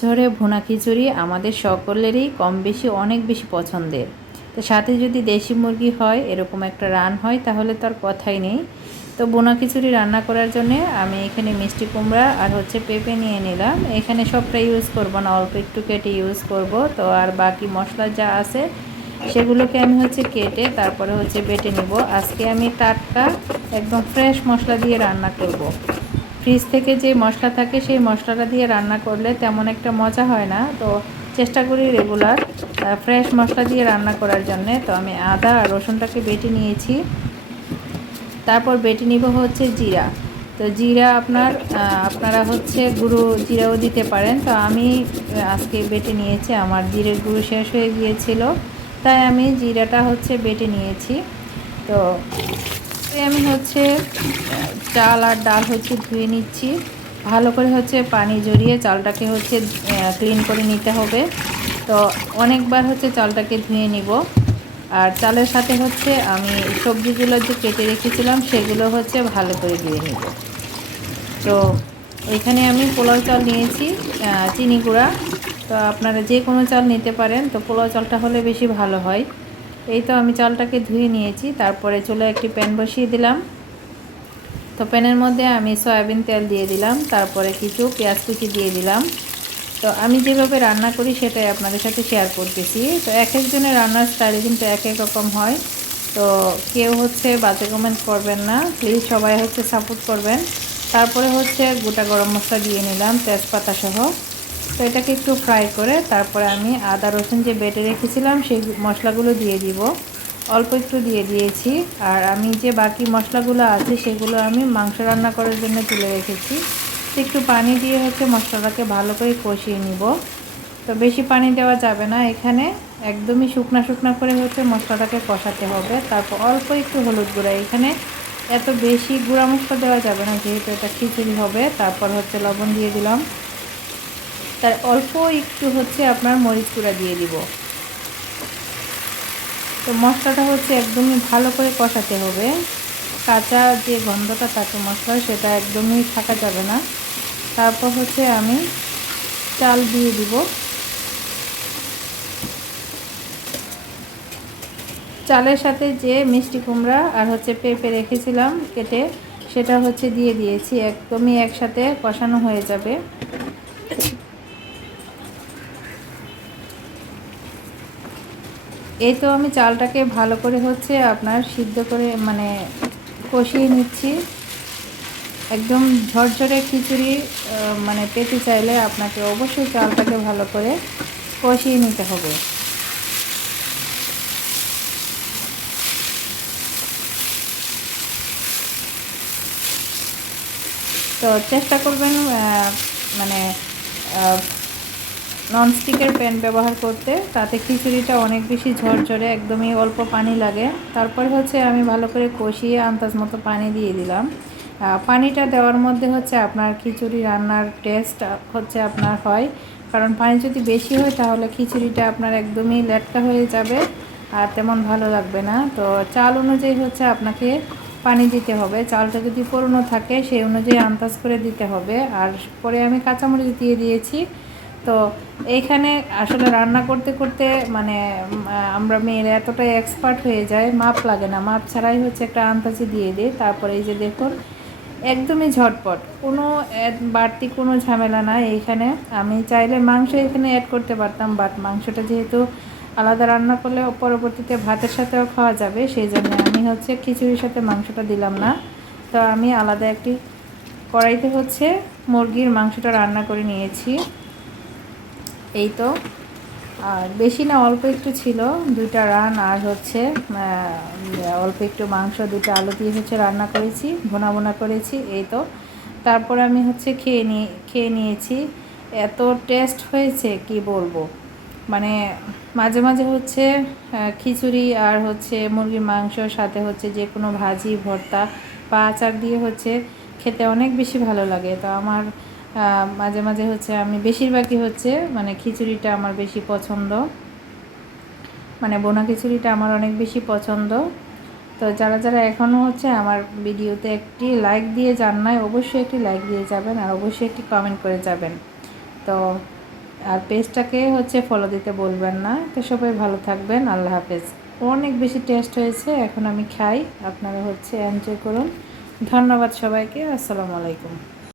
ঝরে ভুনা খিচুড়ি আমাদের সকলেরই কম বেশি অনেক বেশি পছন্দের। তো সাথে যদি দেশি মুরগি হয়, এরকম একটা রান হয়, তাহলে তো আর কথাই নেই। তো বোনা খিচুড়ি রান্না করার জন্যে আমি এখানে মিষ্টি কুমড়া আর হচ্ছে পেঁপে নিয়ে নিলাম। এখানে সবটা ইউজ করব না, অল্প একটু কেটে ইউজ করব। তো আর বাকি মশলা যা আছে, সেগুলোকে আমি হচ্ছে কেটে তারপরে হচ্ছে বেটে নিব। আজকে আমি টাটকা একদম ফ্রেশ মশলা দিয়ে রান্না করব। ফ্রিজ থেকে যে মশলা থাকে, সেই মশলাটা দিয়ে রান্না করলে তেমন একটা মজা হয় না। তো চেষ্টা করি রেগুলার ফ্রেশ মশলা দিয়ে রান্না করার জন্যে। তো আমি আদা আর রসুনটাকে বেটে নিয়েছি। তারপর বেটে নিব হচ্ছে জিরা। তো জিরা আপনার আপনারা হচ্ছে গুঁড়ো জিরাও দিতে পারেন। তো আমি আজকে বেটে নিয়েছি। আমার জিরের গুঁড়ো শেষ হয়ে গিয়েছিল। তাই আমি জিরাটা হচ্ছে বেটে নিয়েছি। তো আমি হচ্ছে, চাল আর ডাল হচ্ছে ধুয়ে নিচ্ছি। ভালো করে হচ্ছে পানি জড়িয়ে চালটাকে হচ্ছে ক্লিন করে নিতে হবে। তো অনেকবার হচ্ছে চালটাকে ধুয়ে নিব। আর চালের সাথে হচ্ছে আমি সবজিগুলো যে কেটে রেখেছিলাম, সেগুলো হচ্ছে ভালো করে ধুয়ে নিব। তো এখানে আমি পোলাও চাল নিয়েছি চিনি গুঁড়া। তো আপনারা যে কোনো চাল নিতে পারেন, তো পোলাও চালটা হলে বেশি ভালো হয়। এই তো আমি চালটাকে ধুয়ে নিয়েছি, তারপরে চলে একটি প্যান বসিয়ে দিলাম। তো প্যানের মধ্যে আমি সয়াবিন তেল দিয়ে দিলাম, তারপরে কিছু পেঁয়াজ কুচি দিয়ে দিলাম। তো আমি যেভাবে রান্না করি সেটাই আপনাদের সাথে শেয়ার করতেছি। তো এক একজনের রান্নার স্টাইল কিন্তু এক এক রকম হয়। তো কেউ হচ্ছে বাজে কমেন্ট করবেন না প্লিজ সবাই হচ্ছে সাপোর্ট করবেন। তারপরে হচ্ছে গোটা গরম মশলা দিয়ে নিলাম তেজপাতা সহ তো এটাকে একটু ফ্রাই করে তারপরে আমি আদা, রসুন যে বেটে রেখেছিলাম, সেই মশলাগুলো দিয়ে দিব। অল্প একটু দিয়ে দিয়েছি। আর আমি যে বাকি মশলাগুলো আছে, সেগুলো আমি মাংস রান্না করার জন্য তুলে রেখেছি। একটু পানি দিয়ে হচ্ছে মশলাটাকে ভালো করে কষিয়ে নিব। তো বেশি পানি দেওয়া যাবে না। এখানে একদমই শুকনা শুকনা করে হচ্ছে মশলাটাকে কষাতে হবে। তারপর অল্প একটু হলুদ গুঁড়া। এখানে এত বেশি গুঁড়া মশলা দেওয়া যাবে না, যেহেতু এটা খিচুড়ি হবে। তারপর হচ্ছে লবণ দিয়ে দিলাম। তার অল্প একটু হচ্ছে আপনার মরিচ গুঁড়া দিয়ে দিব। তো মশলাটা হচ্ছে একদমই ভালো করে কষাতে হবে। কাঁচা যে গন্ধটা থাকে মশলার, সেটা একদমই থাকা যাবে না। তারপর হচ্ছে আমি চাল দিয়ে দিব। চালের সাথে যে মিষ্টি কুমড়া আর হচ্ছে পেঁপে রেখেছিলাম কেটে, সেটা হচ্ছে দিয়ে দিয়েছি। একদমই একসাথে কষানো হয়ে যাবে। এই তো আমি চালটাকে ভালো করে হচ্ছে আপনার সিদ্ধ করে মানে কষিয়ে নিচ্ছি। একদম ঝরঝরে খিচুড়ি মানে পেতে চাইলে আপনাকে অবশ্যই চালটাকে ভালো করে কষিয়ে নিতে হবে। তো চেষ্টা করবেন মানে ননস্টিকের প্যান ব্যবহার করতে, তাতে খিচুড়িটা অনেক বেশি ঝরঝরে, একদমই অল্প পানি লাগে। তারপর হচ্ছে আমি ভালো করে কষিয়ে আন্দাজ মতো পানি দিয়ে দিলাম। পানিটা দেওয়ার মধ্যে হচ্ছে আপনার খিচুড়ি রান্নার টেস্ট হচ্ছে আপনার হয়। কারণ পানি যদি বেশি হয় তাহলে খিচুড়িটা আপনার একদমই লেটকা হয়ে যাবে আর তেমন ভালো লাগবে না। তো চাল অনুযায়ী হচ্ছে আপনাকে পানি দিতে হবে। চালটা যদি পুরনো থাকে, সেই অনুযায়ী আন্দাজ করে দিতে হবে। আর পরে আমি কাঁচামরিচ দিয়ে দিয়েছি। তো এইখানে আসলে রান্না করতে করতে মানে আমরা মেয়েরা এতটাই এক্সপার্ট হয়ে যায় মাপ লাগে না। মাপ ছাড়াই হচ্ছে একটা আন্দাজে দিয়ে দিই, তারপরে এই যে দেখুন, একদমই ঝটপট। কোনো বাড়তি কোনো ঝামেলা নাই এইখানে। আমি চাইলে মাংস এখানে অ্যাড করতে পারতাম বাট মাংসটা যেহেতু আলাদা রান্না করলে পরবর্তীতে ভাতের সাথেও খাওয়া যাবে, সেই জন্য আমি হচ্ছে খিচুড়ির সাথে মাংসটা দিলাম না। তো আমি আলাদা একটি কড়াইতে হচ্ছে মুরগির মাংসটা রান্না করে নিয়েছি। এই তো। আর বেশি না, অল্প একটু ছিল, দুইটা রান, আর হচ্ছে অল্প একটু মাংস, দুটো আলু দিয়ে হচ্ছে রান্না করেছি, ভোনা ভোনা করেছি, এই তো। তারপরে আমি হচ্ছে খেয়ে নিয়ে খেয়ে নিয়েছি। এত টেস্ট হয়েছে, কি বলব? মানে মাঝে মাঝে হচ্ছে খিচুড়ি আর হচ্ছে মুরগির মাংস, সাথে হচ্ছে যে কোনো ভাজি, ভর্তা বা আচার দিয়ে হচ্ছে খেতে অনেক বেশি ভালো লাগে। তো আমার মাঝে মাঝে হচ্ছে আমি বেশিরভাগই হচ্ছে মানে খিচুড়িটা আমার বেশি পছন্দ। মানে বোনা খিচুড়িটা আমার অনেক বেশি পছন্দ। তো যারা যারা এখনও হচ্ছে আমার ভিডিওতে একটি লাইক দিয়ে যান নাই, অবশ্যই একটি লাইক দিয়ে যাবেন আর অবশ্যই একটি কমেন্ট করে যাবেন। তো আর পেজটাকে হচ্ছে ফলো দিতে বলবেন না। তো সবাই ভালো থাকবেন, আল্লাহ হাফেজ। অনেক বেশি টেস্ট হয়েছে, এখন আমি খাই, আপনারা হচ্ছে এনজয় করুন। ধন্যবাদ সবাইকে, আসসালামু আলাইকুম।